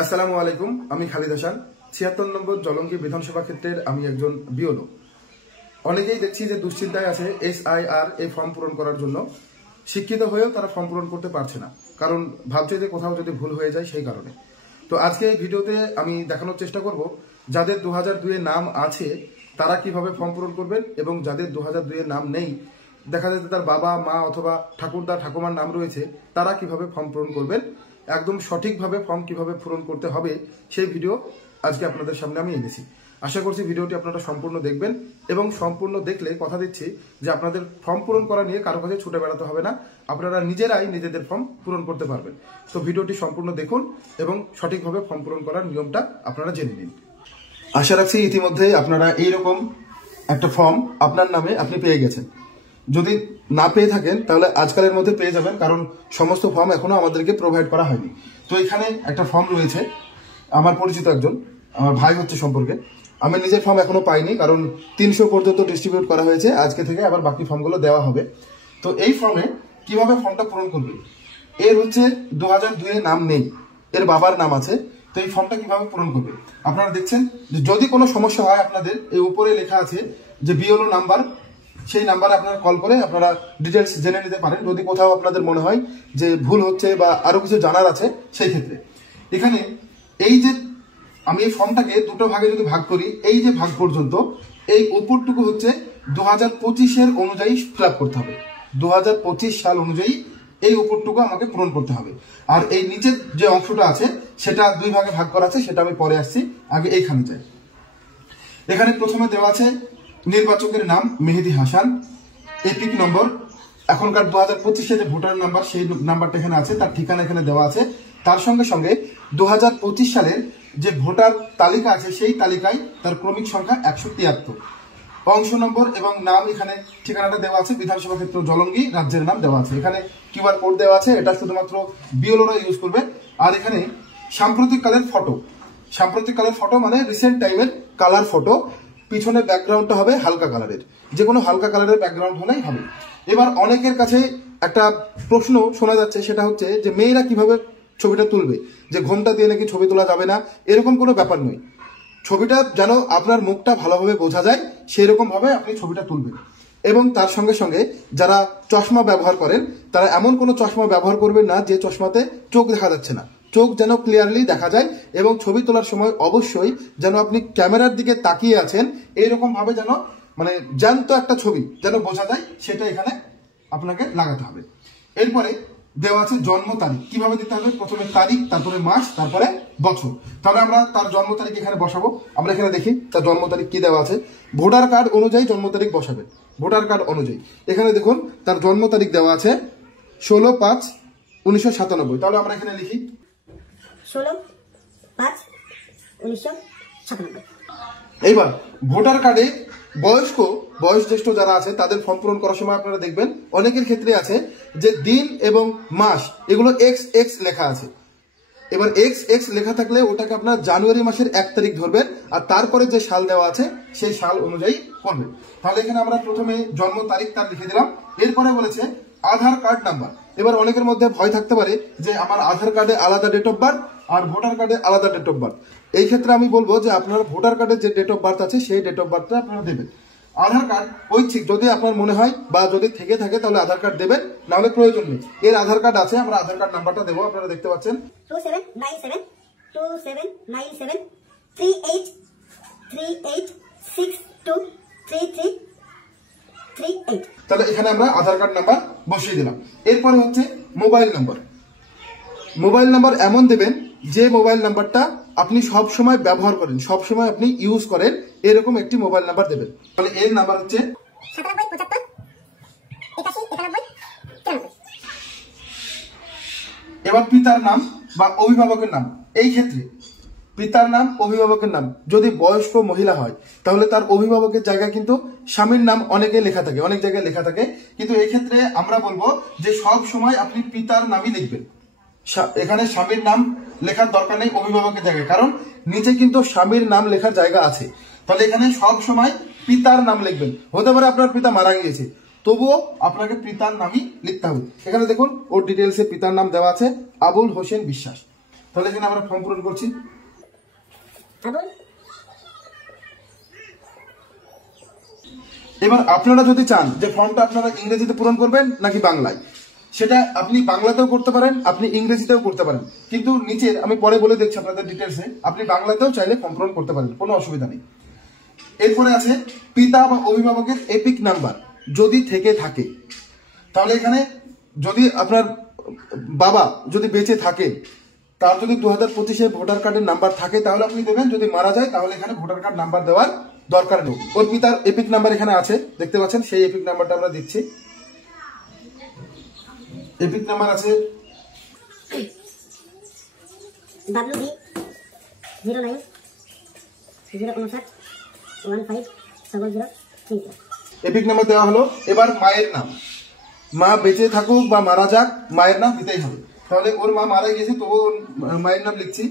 আসসালামু আলাইকুম, আমি খালিদ হাসান। ৭৬ নম্বর জলঙ্গি বিধানসভা ক্ষেত্রের আমি একজন বিওলো। অনেকেই দেখছি যে দুশ্চিন্তায় আছে SIR এই ফর্ম পূরণ করার জন্য। শিক্ষিত হয়েও তারা ফর্ম পূরণ করতে পারছে না, কারণ ভাবছে যে কোথাও যদি ভুল হয়ে যায় সেই কারণে। তো আজকে এই ভিডিওতে আমি দেখানোর চেষ্টা করব যাদের 2002 এ নাম আছে তারা কিভাবে ফর্ম পূরণ করবেন, এবং যাদের 2002 এ নাম নেই, দেখা যাচ্ছে তার বাবা মা অথবা ঠাকুরদা ঠাকুমার নাম রয়েছে, তারা কিভাবে ফর্ম পূরণ করবেন, একদম সঠিকভাবে ফর্ম কিভাবে পূরণ করতে হবে সেই ভিডিও আজকে আপনাদের সামনে আমি এনেছি। আশা করছি ভিডিওটি আপনারা সম্পূর্ণ দেখবেন, এবং সম্পূর্ণ দেখলে কথা দিচ্ছি যে আপনাদের ফর্ম পূরণ করা নিয়ে কারো কাছে ছুটে বেড়াতে হবে না, আপনারা নিজেরাই নিজেদের ফর্ম পূরণ করতে পারবেন। তো ভিডিওটি সম্পূর্ণ দেখুন এবং সঠিকভাবে ফর্ম পূরণ করার নিয়মটা আপনারা জেনে নিন। আশা রাখছি ইতিমধ্যে আপনারা এইরকম একটা ফর্ম আপনার নামে আপনি পেয়ে গেছেন। যদি না পেয়ে থাকেন তাহলে আজকালের মধ্যে পেয়ে যাবেন, কারণ সমস্ত ফর্ম এখনো আমাদেরকে প্রোভাইড করা হয়নি। তো এখানে একটা ফর্ম রয়েছে, আমার পরিচিত একজন, আমার ভাই হচ্ছে সম্পর্কে। আমি নিজের ফর্ম এখনো পাইনি, কারণ 300 পর্যন্ত ডিস্ট্রিবিউট করা হয়েছে, আজকে থেকে আবার বাকি ফর্মগুলো দেওয়া হবে। তো এই ফর্মে কিভাবে ফর্মটা পূরণ করবে, এর হচ্ছে 2002 এ নাম নেই, এর বাবার নাম আছে। তো এই ফর্মটা কিভাবে পূরণ করবে, আপনারা দেখছেন যে যদি কোনো সমস্যা হয় আপনাদের এই উপরে লেখা আছে যে বিওলো নাম্বার, সেই নাম্বারে আপনারা কল করে আপনারা ডিটেলস জেনে নিতে পারেন, যদি কোথাও আপনাদের মনে হয় যে ভুল হচ্ছে বা আরো কিছু জানার আছে সেই ক্ষেত্রে। এখানে এই যে আমি এই ফর্মটাকে দুটো ভাগে যদি ভাগ করি, এই যে ভাগ পর্যন্ত এই উপরটুকু হচ্ছে 2025 অনুযায়ী ফিল আপ করতে হবে। 2025 সাল অনুযায়ী এই উপরটুকু আমাকে পূরণ করতে হবে। আর এই নিচের যে অংশটা আছে সেটা দুই ভাগে ভাগ করা আছে, সেটা আমি পরে আসছি, আগে এইখানে যাই। এখানে প্রথমে দেওয়া আছে নির্বাচকের নাম মেহেদি হাসান, এপিক নম্বর, এখনকার 2025 যে ভোটার নাম্বার সেই নাম্বারটা এখানে আছে, তার ঠিকানা এখানে দেওয়া আছে। তার সঙ্গে সঙ্গে 2025 সালের যে ভোটার তালিকা আছে সেই তালিকায় তার ক্রমিক সংখ্যা 173, অংশ নম্বর এবং নাম, এখানে ঠিকানাটা দেওয়া আছে। বিধানসভা ক্ষেত্র জলঙ্গি, রাজ্যের নাম দেওয়া আছে। এখানে কিউআর কোড দেওয়া আছে, এটা শুধুমাত্র বিওলোরা ইউজ করবে। আর এখানে সাম্প্রতিক কালের ফটো, সাম্প্রতিক কালের ফটো মানে রিসেন্ট টাইমের কালার ফটো, পিছনে ব্যাকগ্রাউন্ডটা হবে হালকা কালারের, যে কোনো হালকা কালারের ব্যাকগ্রাউন্ড হলেই হবে। এবার অনেকের কাছে একটা প্রশ্ন শোনা যাচ্ছে, সেটা হচ্ছে যে মেয়েরা কিভাবে ছবিটা তুলবে, যে ঘোমটা দিয়ে নাকি ছবি তোলা যাবে না, এরকম কোনো ব্যাপার নয়। ছবিটা যেন আপনার মুখটা ভালোভাবে বোঝা যায় সেই রকম ভাবে আপনি ছবিটা তুলবেন। এবং তার সঙ্গে সঙ্গে যারা চশমা ব্যবহার করেন তারা এমন কোনো চশমা ব্যবহার করবেন না যে চশমাতে চোখ দেখা যাচ্ছে না, চোখ যেন ক্লিয়ারলি দেখা যায়। এবং ছবি তোলার সময় অবশ্যই যেন আপনি ক্যামেরার দিকে তাকিয়ে আছেন এইরকম ভাবে, যেন মানে জ্যান্ত একটা ছবি যেন বোঝা যায়, সেটা এখানে আপনাকে লাগাতে হবে। এরপরে দেওয়া আছে জন্ম তারিখ, কিভাবে দিতে হবে, প্রথমে তারিখ, তারপরে মাস, তারপরে বছর। তাহলে আমরা তার জন্ম তারিখ এখানে বসাবো। আমরা এখানে দেখি তার জন্ম তারিখ কি দেওয়া আছে, ভোটার কার্ড অনুযায়ী জন্ম তারিখ বসাবেন, ভোটার কার্ড অনুযায়ী। এখানে দেখুন তার জন্ম তারিখ দেওয়া আছে 16/5/1997। তাহলে আমরা এখানে লিখি 16/5/1997। এইবার ভোটার কার্ডে বয়স জ্যেষ্ঠ যারা আছে তাদের ফর্ম পূরণ করার সময় আপনারা দেখবেন অনেকের ক্ষেত্রে আছে যে দিন এবং মাস এগুলো XX লেখা আছে। এবার XX লেখা থাকলে ওটাকে আপনার জানুয়ারি মাসের 1 তারিখ ধরবেন, আর তারপরে যে সাল দেওয়া আছে সেই সাল অনুযায়ী করবেন। তাহলে এখানে আমরা প্রথমে জন্ম তারিখ তার লিখে দিলাম। এরপরে বলেছে আধার কার্ড নাম্বার। এবার অনেকের মধ্যে ভয় থাকতে পারে যে আমার আধার কার্ডে আলাদা ডেট অফ বার্থ আর ভোটার কার্ডে আলাদা ডেট অফ বার্থ। এই ক্ষেত্রে আমি বলবো যে আপনার ভোটার কার্ডের যে ডেট অফ বার্থ আছে সেই ডেট অফ বার্থটা আপনারা দেবেন। আধার কার্ড ঐচ্ছিক, যদি আপনার মনে হয় বা যদি থেকে থাকে তাহলে আধার কার্ড দেবেন, না হলে প্রয়োজন নেই। এর আধার কার্ড আছে, আমরা আধার কার্ড নাম্বারটা দেবো, আপনারা দেখতে পাচ্ছেন 27972798323338। তাহলে এখানে আমরা আধার কার্ড নাম্বার বসিয়ে দিলাম। এরপরে হচ্ছে মোবাইল নাম্বার। মোবাইল নাম্বার এমন দেবেন যে মোবাইল নাম্বারটা আপনি সব সময় ব্যবহার করেন, সব সময় আপনি ইউজ করেন, এরকম একটি মোবাইল নাম্বার দেবেন। তাহলে এর নাম্বার হচ্ছে 9775819193। এবার পিতার নাম বা অভিভাবকের নাম, এই ক্ষেত্রে পিতার নাম অভিভাবকের নাম যদি বয়স্ক মহিলা হয় তাহলে তার অভিভাবকের জায়গায় কিন্তু স্বামীর নাম অনেকে লেখা থাকে, অনেক জায়গায় লেখা থাকে, কিন্তু এই ক্ষেত্রে আমরা বলবো যে সব সময় আপনি পিতার নামই লিখবেন। এখানে স্বামীর নাম লেখার দরকার নেই অভিভাবকের জায়গায়, কারণ নিচে কিন্তু স্বামীর নাম লেখার জায়গা আছে। তাহলে এখানে সব সময় পিতার নাম লিখবেন। হতে পারে আপনার পিতা মারা গিয়েছে, তবুও আপনাকে পিতার নামই লিখতে হবে। এখানে দেখুন ওর ডিটেলসে পিতার নাম দেওয়া আছে আবুল হোসেন বিশ্বাস। তাহলে এখানে আমরা ফর্ম পূরণ করছি। আবুল। এবার আপনারা যদি চান যে ফর্মটা আপনারা ইংরেজিতে পূরণ করবেন নাকি বাংলায়, সেটা আপনি বাংলাতেও করতে পারেন, আপনি ইংরেজিতেও করতে পারেন, কিন্তু নিচের আমি পরে বলে দিচ্ছি আপনাদের ডিটেলসে, আপনি বাংলাতেও চাইলে ফর্ম পূরণ করতে পারেন, কোনো অসুবিধা নেই। এরপরে আছে পিতা বা অভিভাবকের এপিক নাম্বার যদি থেকে থাকে। তাহলে এখানে যদি আপনার বাবা যদি বেঁচে থাকে, তার যদি 2025-এ ভোটার কার্ডের নাম্বার থাকে তাহলে আপনি দেবেন, যদি মারা যায় তাহলে এখানে ভোটার কার্ড নাম্বার দেওয়ার দরকার নেই। ওর পিতার এপিক নাম্বার এখানে আছে, দেখতে পাচ্ছেন, সেই এপিক নাম্বারটা আমরা দিচ্ছি। এপিক নাম্বার আছে WB 09 059 15 0030। এপিক নাম্বার দেওয়া হলো। এবার মায়ের নাম, মা বেঁচে থাকুক বা মারা যাক মায়ের নাম দিতেই হবে। তাহলে ওর মা মারা গেছে তবু মায়ের নাম লিখছি,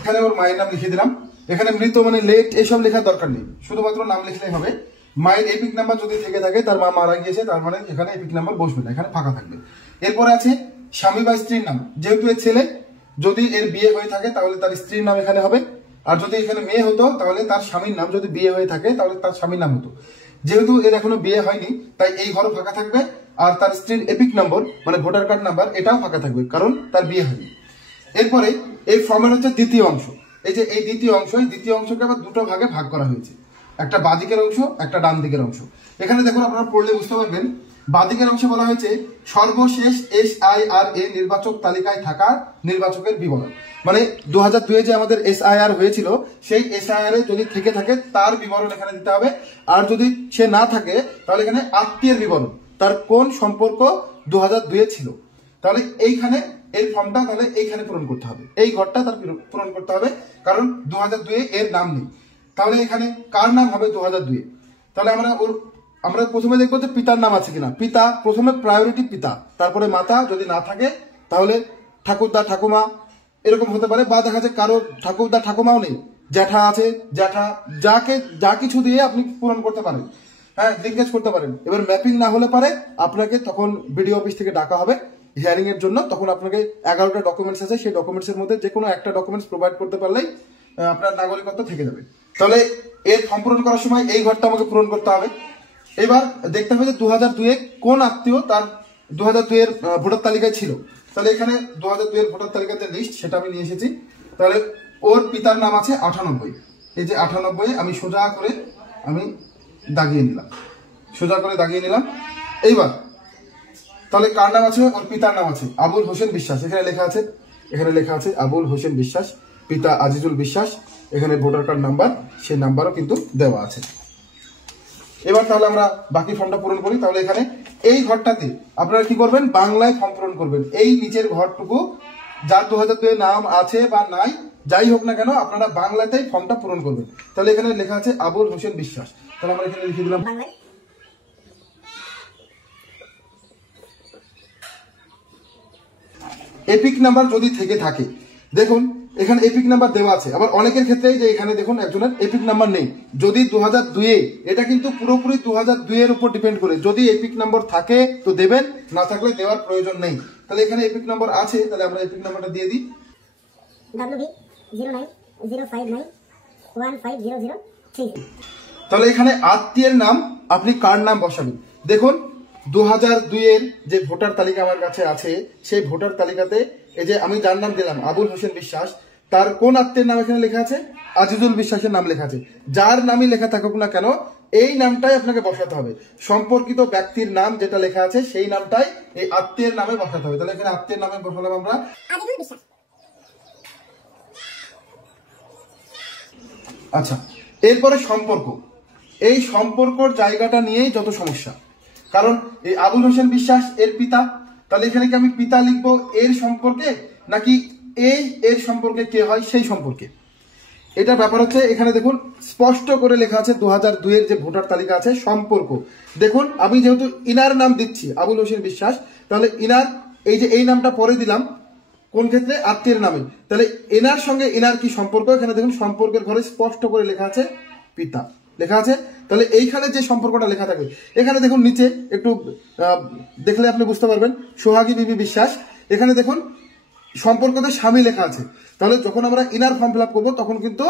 এখানে ওর মায়ের নাম লিখে দিলাম। এখানে মৃত মানে লেট এসব লেখার দরকার নেই, শুধুমাত্র নাম লিখলেই হবে। মায়ের এপিক নাম্বার যদি থেকে থাকে, তার মা মারা গিয়েছে, তার মানে এখানে এপিক নাম্বার বসবে না, এখানে ফাঁকা থাকবে। এরপরে আছে স্বামী বা স্ত্রীর নাম, যেহেতু এর ছেলে, যদি এর বিয়ে হয়ে থাকে তাহলে তার স্ত্রীর নাম এখানে হবে, আর যদি এখানে মেয়ে হতো তাহলে তার স্বামীর নাম, যদি বিয়ে হয়ে থাকে তাহলে তার স্বামীর নাম হতো। যেহেতু এর এখনো বিয়ে হয়নি তাই এই ঘর ফাঁকা থাকবে, আর তার স্ত্রীর এপিক নম্বর মানে ভোটার কার্ড নাম্বার এটাও ফাঁকা থাকবে, কারণ তার বিয়ে হয়নি। এরপরে এই ফর্মের হচ্ছে দ্বিতীয় অংশ, এই যে এই দ্বিতীয় অংশ, এই দ্বিতীয় অংশকে আবার দুটো ভাগে ভাগ করা হয়েছে, একটা বাঁদিকের অংশ, একটা ডান দিকের অংশ। এখানে দেখুন আপনারা পড়লে বুঝতে পারবেন, বাঁদিকের অংশে বলা হয়েছে সর্বশেষ SIRA নির্বাচক তালিকায় থাকা নির্বাচকের বিবরণ, মানে 2002-এ যে আমাদের SIR হয়েছিল সেই SIR এ যদি থেকে থাকে তার বিবরণ এখানে দিতে হবে। আর যদি সে না থাকে তাহলে এখানে আত্মীয়ের বিবরণ, তার কোন সম্পর্ক 2002-এ ছিল। তাহলে এইখানে এই ফর্মটা তাহলে এইখানে পূরণ করতে হবে, এই ঘরটা তার পূরণ করতে হবে, কারণ 2002-এ এর নাম নেই। তাহলে এখানে কার নাম হবে 2002-এ? তাহলে আমরা প্রথমে দেখবো যে পিতার নাম আছে কিনা। পিতা প্রথমে প্রায়োরিটি পিতা, তারপরে মাতা, যদি না থাকে তাহলে ঠাকুরদা ঠাকুমা এরকম হতে পারে, বা দেখা যায় কারো ঠাকুরদা ঠাকুমাও নেই, জ্যাঠা আছে, জ্যাঠা, যা কিছু দিয়ে আপনি পূরণ করতে পারেন, হ্যাঁ, লিঙ্কেজ করতে পারেন। এবার ম্যাপিং না হলে পারে আপনাকে তখন বিডিও অফিস থেকে ডাকা হবে হিয়ারিং এর জন্য, তখন আপনাকে 11টা ডকুমেন্টস আছে, সেই ডকুমেন্টসের মধ্যে যে কোনো একটা ডকুমেন্টস প্রোভাইড করতে পারলেই আপনার নাগরিকত্ব থেকে যাবে। তাহলে এর ফর্ম পূরণ করার সময় এই ঘরটা আমাকে পূরণ করতে হবে। এবার দেখতে হবে যে 2002-এ কোন আত্মীয় তার 2002-এর ভোটার তালিকায় ছিল। তাহলে এখানে 2002-এর ভোটার তালিকাতে লিস্ট, সেটা আমি নিয়ে এসেছি। তাহলে ওর পিতার নাম আছে 98, এই যে 98 আমি সোজা করে আমি দাগিয়ে নিলাম, সোজা করে দাগিয়ে নিলাম। এইবার তাহলে কার নাম আছে? ওর পিতার নাম আছে আবুল হোসেন বিশ্বাস, এখানে লেখা আছে আবুল হোসেন বিশ্বাস, পিতা আজিজুল বিশ্বাস, এখানে ভোটার কার্ড নাম্বার, সেই নাম্বারও কিন্তু দেওয়া আছে। এবার তাহলে আমরা বাকি ফর্মটা পূরণ করি। তাহলে এখানে এই ঘরটাতে আপনারা কি করবেন, বাংলায় ফর্ম পূরণ করবেন। এই নিচের ঘরটুকু যার 2002-এ নাম আছে বা নাই, যাই হোক না কেন, আপনারা বাংলাতেই ফর্মটা পূরণ করবেন। তাহলে এখানে লেখা আছে আবুল হোসেন বিশ্বাস, তাহলে আমরা এখানে লিখে দিলাম বাংলায়। এপিক নাম্বার যদি থেকে থাকে, দেখুন এখানে এপিক নাম্বার দেওয়া আছে। আবার অনেকের ক্ষেত্রেই যে এখানে দেখুন একজনের এপিক নাম্বার নেই, যদি 2002-এ, এটা কিন্তু পুরোপুরি 2002-এর উপর ডিপেন্ড করে, যদি এপিক নাম্বার থাকে তো দেবেন, না থাকলে দেওয়ার প্রয়োজন নেই। তাহলে এখানে এপিক নাম্বার আছে, তাহলে আমরা এপিক নাম্বারটা দিয়ে দিই। WB 09 059 150030। তাহলে এখানে আত্মীয়ের নাম আপনি কার নাম বসাবেন। দেখুন 2002-এর যে ভোটার তালিকা আমার কাছে আছে, সেই ভোটার তালিকাতে এই যে আমি যার নাম দিলাম আবুল হোসেন বিশ্বাস, তার কোন আত্মীয়ের নাম এখানে লেখা আছে? আজিজুল বিশ্বাসের নাম লেখা আছে। যার নামই লেখা থাকুক না কেন, এই নামটাই আপনাকে বসাতে হবে। সম্পর্কিত ব্যক্তির নাম যেটা লেখা আছে সেই নামটাই এই আত্মীয়ের নামে বসাতে হবে। তাহলে এখানে আত্মীয়ের নামে বসালাম আমরা আজিজুল বিশ্বাস। আচ্ছা, এরপরে সম্পর্ক, এই সম্পর্কর জায়গাটা নিয়েই যত সমস্যা, কারণ এই আবুল হোসেন বিশ্বাস এর পিতা, তাহলে এখানে কি আমি পিতা লিখবো এর সম্পর্কে, নাকি এর সম্পর্কে কে হয় সেই সম্পর্কে? এটা ব্যাপার হচ্ছে, এখানে দেখুন স্পষ্ট করে লেখা আছে 2002-এর যে ভোটার তালিকা আছে সম্পর্ক। দেখুন আমি যেহেতু ইনার নাম দিচ্ছি আবুল হোসেন বিশ্বাস, তাহলে ইনার এই যে এই নামটা পরে দিলাম কোন ক্ষেত্রে? আত্মীয়ের নামে। তাহলে এনার সঙ্গে এনার কি সম্পর্ক? এখানে দেখুন সম্পর্কের ঘরে স্পষ্ট করে লেখা আছে পিতা। লেখা আছে। তাহলে এইখানে যে সম্পর্কটা লেখা থাকবে, এখানে দেখুন নিচে একটু দেখলে আপনি বুঝতে পারবেন, সোহাগী বিবি বিশ্বাস, এখানে দেখুন সম্পর্কতে স্বামী লেখা আছে। তাহলে যখন আমরা ইনার ফর্ম ফিল আপ করবো তখন কিন্তু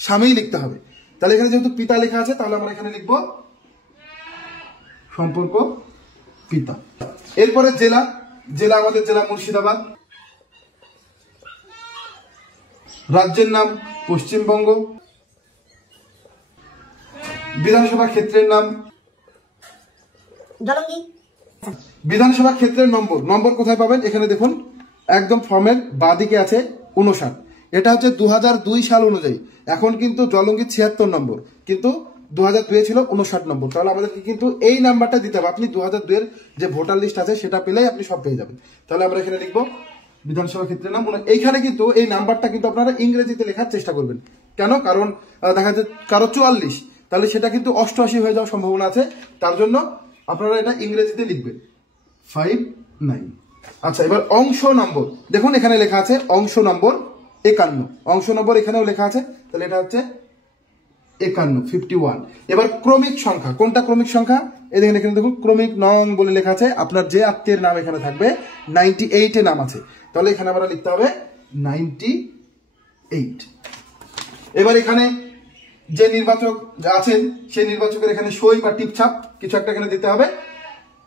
স্বামী লিখতে হবে। তাহলে এখানে যেহেতু পিতা লেখা আছে, তাহলে আমরা এখানে লিখবো সম্পর্ক পিতা। এরপরে জেলা, জেলা আমাদের জেলা মুর্শিদাবাদ, রাজ্যের নাম পশ্চিমবঙ্গ, বিধানসভা ক্ষেত্রের নাম জলঙ্গি। বিধানসভা ক্ষেত্রের নম্বর, নম্বর কোথায় পাবেন? এখানে দেখুন একদম ফর্মের বাঁদিকে আছে 59। এটা হচ্ছে 2002 সাল অনুযায়ী। এখন কিন্তু জলঙ্গি 76 নম্বর, কিন্তু 2002 ছিল 59 নম্বর। তাহলে আমাদেরকে কিন্তু এই নাম্বারটা দিতে হবে। আপনি 2002 এর যে ভোটার লিস্ট আছে সেটা পেলেই আপনি সব পেয়ে যাবেন। তাহলে আমরা এখানে লিখবো বিধানসভা ক্ষেত্রের নাম। এইখানে কিন্তু এই নাম্বারটা কিন্তু আপনারা ইংরেজিতে লেখার চেষ্টা করবেন। কেন? কারণ দেখা যাচ্ছে কারো 44, তাহলে সেটা কিন্তু 88 হয়ে যাওয়ার সম্ভাবনা আছে। তার জন্য আপনারা এটা ইংরেজিতে লিখবেন 59। আচ্ছা, এবার অংশ নম্বর দেখুন, এখানে লেখা আছে অংশ নম্বর 51, অংশ নম্বর এখানেও লেখা আছে। তাহলে এটা হচ্ছে 51, 51। এবার ক্রমিক সংখ্যা, কোনটা ক্রমিক সংখ্যা? এখানে দেখুন ক্রমিক নং বলে লেখা আছে। আপনার যে আত্মীয়ের নাম এখানে থাকবে 98 এ নাম আছে, তাহলে এখানে আমরা লিখতে হবে 98। এবার এখানে যে নির্বাচক আছেন সেই নির্বাচকের এখানে সই বা টিপছাপ কিছু একটা এখানে দিতে হবে।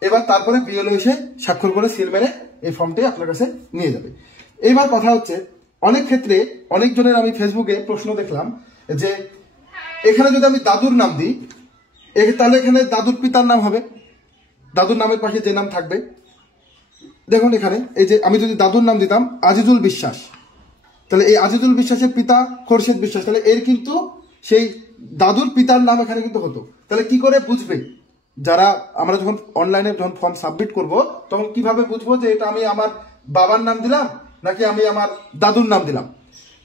এবার তারপরে বিএলও এসে স্বাক্ষর করে সিল মেরে এই ফর্মটি আপনার কাছে নিয়ে যাবে। এইবার কথা হচ্ছে, অনেক ক্ষেত্রে অনেকজনের আমি ফেসবুকে প্রশ্ন দেখলাম যে এখানে যদি আমি দাদুর নাম দিই, তাহলে এখানে দাদুর পিতার নাম হবে, দাদুর নামের পাশে যে নাম থাকবে। দেখুন এখানে এই যে আমি যদি দাদুর নাম দিতাম আজিজুল বিশ্বাস, তাহলে এই আজিজুল বিশ্বাসের পিতা খোরশেদ বিশ্বাস, তাহলে এর কিন্তু সেই দাদুর পিতার নাম এখানে কিন্তু হতো। তাহলে কি করে বুঝবে? যারা আমরা যখন অনলাইনে যখন ফর্ম সাবমিট করব তখন কিভাবে বুঝবো যে এটা আমি আমার বাবার নাম দিলাম নাকি আমি আমার দাদুর নাম দিলাম?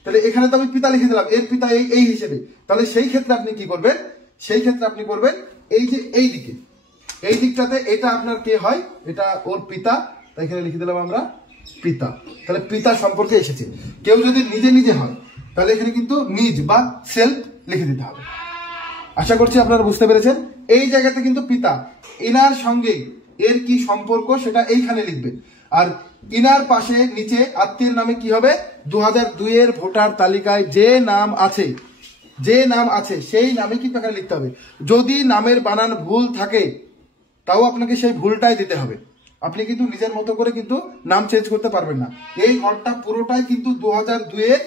তাহলে এখানে তো আমি পিতা লিখে দিলাম, এর পিতা এই হিসেবে। তাহলে সেই ক্ষেত্রে আপনি কি করবেন? সেই ক্ষেত্রে আপনি করবেন এই যে এই দিকে, এই দিকটাতে এটা আপনার কে হয়, এটা ওর পিতা, তাই এখানে লিখে দিলাম আমরা পিতা। তাহলে পিতা সম্পর্কে এসেছে। কেউ যদি নিজে নিজে হয় তাহলে এখানে কিন্তু নিজ বা সেলফ লিখে দিতে হবে। আশা করছি আপনারা বুঝতে পেরেছেন। এই জায়গাতে কিন্তু পিতা, ইনার সঙ্গে এর কি সম্পর্ক সেটা এইখানে লিখবেন। আর ইনার পাশে নিচে আত্মীয়ের নামে কি হবে? 2002 এর ভোটার তালিকায় যে নাম আছে, যে নাম আছে সেই নামে কিন্তু এখানে লিখতে হবে। যদি নামের বানান ভুল থাকে তাও আপনাকে সেই ভুলটাই দিতে হবে। আপনি কিন্তু নিজের মতো করে কিন্তু নাম চেঞ্জ করতে পারবেন না। এই ঘরটা পুরোটাই কিন্তু 2002 এর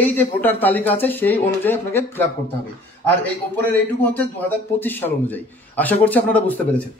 এই যে ভোটার তালিকা আছে সেই অনুযায়ী আপনাকে ফিল আপ করতে হবে। আর এই উপরের এইটুকু হচ্ছে 2025 সাল অনুযায়ী। আশা করছি আপনারা বুঝতে পেরেছেন।